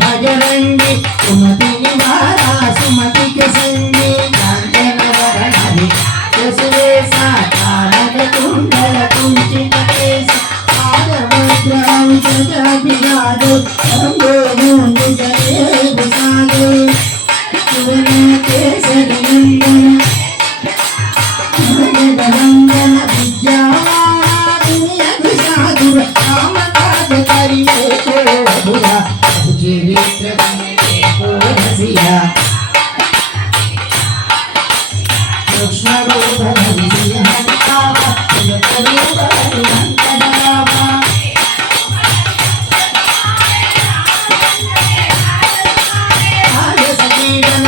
भजरंगी सुमति निवारा सुमति के संगी कांचन वरहरि सुरेशा तारक कुंडल कुंचित केश आदवज्राम जजा विराजो शंभो मुंड जये विशालो सुवन केसरी नंदन जगदंदन विद्यावान साधु राम काज करिए बुरा चरित्र रसिया कृष्ण रूप सजीवन